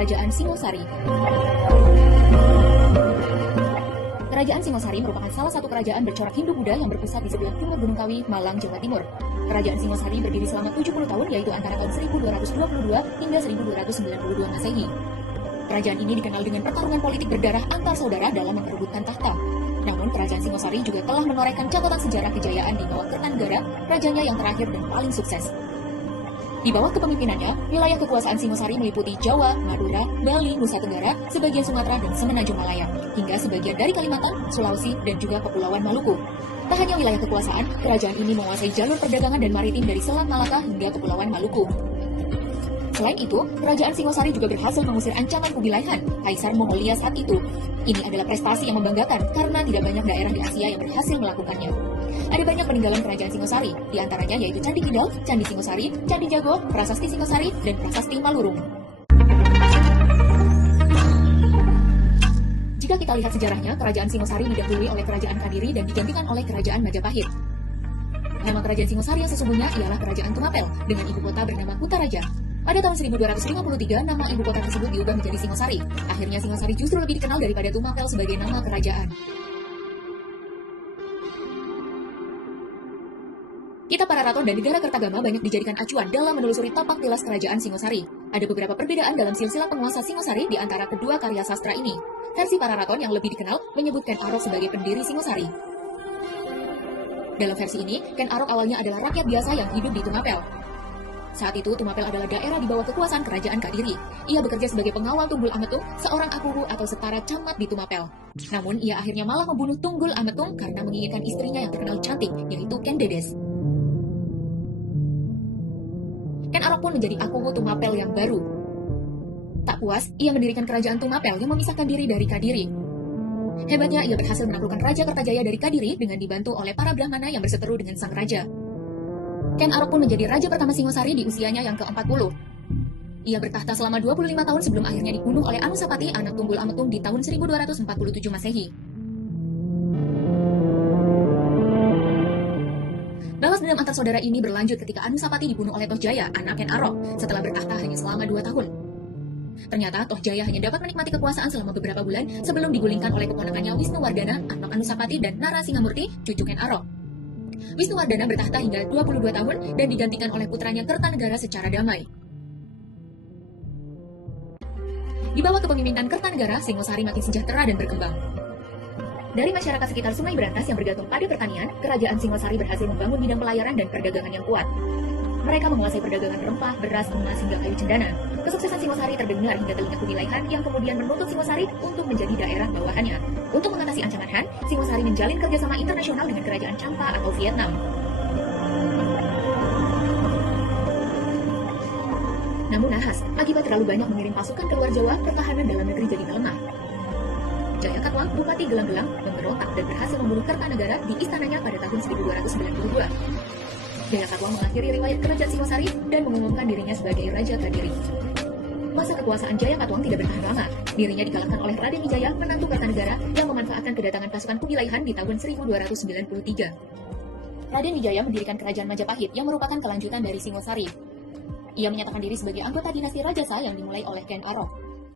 Kerajaan Singosari. Kerajaan Singosari merupakan salah satu kerajaan bercorak Hindu-Buddha yang berpusat di sebelah timur Gunung Kawi, Malang, Jawa Timur. Kerajaan Singosari berdiri selama 70 tahun, yaitu antara tahun 1222 hingga 1292 Masehi. Kerajaan ini dikenal dengan pertarungan politik berdarah antar saudara dalam memperebutkan tahta. Namun, Kerajaan Singosari juga telah menorehkan catatan sejarah kejayaan di bawah Kertanegara, rajanya yang terakhir dan paling sukses. Di bawah kepemimpinannya, wilayah kekuasaan Singosari meliputi Jawa, Madura, Bali, Nusa Tenggara, sebagian Sumatera, dan Semenanjung Malaya, hingga sebagian dari Kalimantan, Sulawesi, dan juga Kepulauan Maluku. Tak hanya wilayah kekuasaan, kerajaan ini menguasai jalur perdagangan dan maritim dari Selat Malaka hingga Kepulauan Maluku. Selain itu, Kerajaan Singosari juga berhasil mengusir ancaman Kubilai Han, Kaisar Mongolia saat itu. Ini adalah prestasi yang membanggakan karena tidak banyak daerah di Asia yang berhasil melakukannya. Ada banyak peninggalan Kerajaan Singosari, di antaranya yaitu Candi Kidal, Candi Singosari, Candi Jago, Prasasti Singosari, dan Prasasti Malurung. Jika kita lihat sejarahnya, Kerajaan Singosari didahului oleh Kerajaan Kadiri dan digantikan oleh Kerajaan Majapahit. Nama Kerajaan Singosari yang sesungguhnya ialah Kerajaan Tumapel, dengan ibu kota bernama Kutaraja. Pada tahun 1253, nama ibu kota tersebut diubah menjadi Singosari. Akhirnya Singosari justru lebih dikenal daripada Tumapel sebagai nama kerajaan. Kitab Pararaton dan Negara Kertagama banyak dijadikan acuan dalam menelusuri tapak tilas Kerajaan Singosari. Ada beberapa perbedaan dalam silsilah penguasa Singosari di antara kedua karya sastra ini. Versi Pararaton yang lebih dikenal menyebut Ken Arok sebagai pendiri Singosari. Dalam versi ini, Ken Arok awalnya adalah rakyat biasa yang hidup di Tumapel. Saat itu, Tumapel adalah daerah di bawah kekuasaan Kerajaan Kadiri. Ia bekerja sebagai pengawal Tunggul Ametung, seorang akuru atau setara camat di Tumapel. Namun, ia akhirnya malah membunuh Tunggul Ametung karena menginginkan istrinya yang terkenal cantik, yaitu Ken Dedes. Ken Arok pun menjadi akuru Tumapel yang baru. Tak puas, ia mendirikan kerajaan Tumapel yang memisahkan diri dari Kadiri. Hebatnya, ia berhasil menaklukkan Raja Kertajaya dari Kadiri dengan dibantu oleh para Brahmana yang berseteru dengan sang raja. Ken Arok pun menjadi raja pertama Singosari di usianya yang ke-40. Ia bertahta selama 25 tahun sebelum akhirnya dibunuh oleh Anusapati, anak Tunggul Ametung di tahun 1247 Masehi. Balas dendam antar saudara ini berlanjut ketika Anusapati dibunuh oleh Tohjaya, anak Ken Arok, setelah bertahta hanya selama 2 tahun. Ternyata Tohjaya hanya dapat menikmati kekuasaan selama beberapa bulan sebelum digulingkan oleh keponakannya Wisnuwardana, anak Anusapati, dan Narasingamurti, cucu Ken Arok. Wisnuwardana bertahta hingga 22 tahun dan digantikan oleh putranya Kertanegara secara damai. Di bawah kepemimpinan Kertanegara, Singosari makin sejahtera dan berkembang. Dari masyarakat sekitar Sungai Berantas yang bergantung pada pertanian, Kerajaan Singosari berhasil membangun bidang pelayaran dan perdagangan yang kuat. Mereka menguasai perdagangan rempah, beras, emas, hingga kayu cendana. Kesuksesan Singosari terdengar hingga telinga Kubilai Han yang kemudian menuntut Singosari untuk menjadi daerah bawahannya. Untuk mengatasi ancaman Han, Singosari menjalin kerjasama internasional dengan Kerajaan Champa atau Vietnam. Namun nahas, akibat terlalu banyak mengirim pasukan ke luar Jawa, pertahanan dalam negeri jadi melemah. Jayakatwang, Bupati Gelang-Gelang, memberontak dan berhasil membunuh Kertanegara di istananya pada tahun 1292. Jayakatwang mengakhiri riwayat Kerajaan Singosari dan mengumumkan dirinya sebagai Raja Kadiri. Masa kekuasaan Jayakatwang tidak bertahan lama. Dirinya dikalahkan oleh Raden Wijaya, menantu Kertanegara, yang memanfaatkan kedatangan pasukan Kubilai Han di tahun 1293. Raden Wijaya mendirikan Kerajaan Majapahit yang merupakan kelanjutan dari Singosari. Ia menyatakan diri sebagai anggota dinasti Rajasa yang dimulai oleh Ken Arok.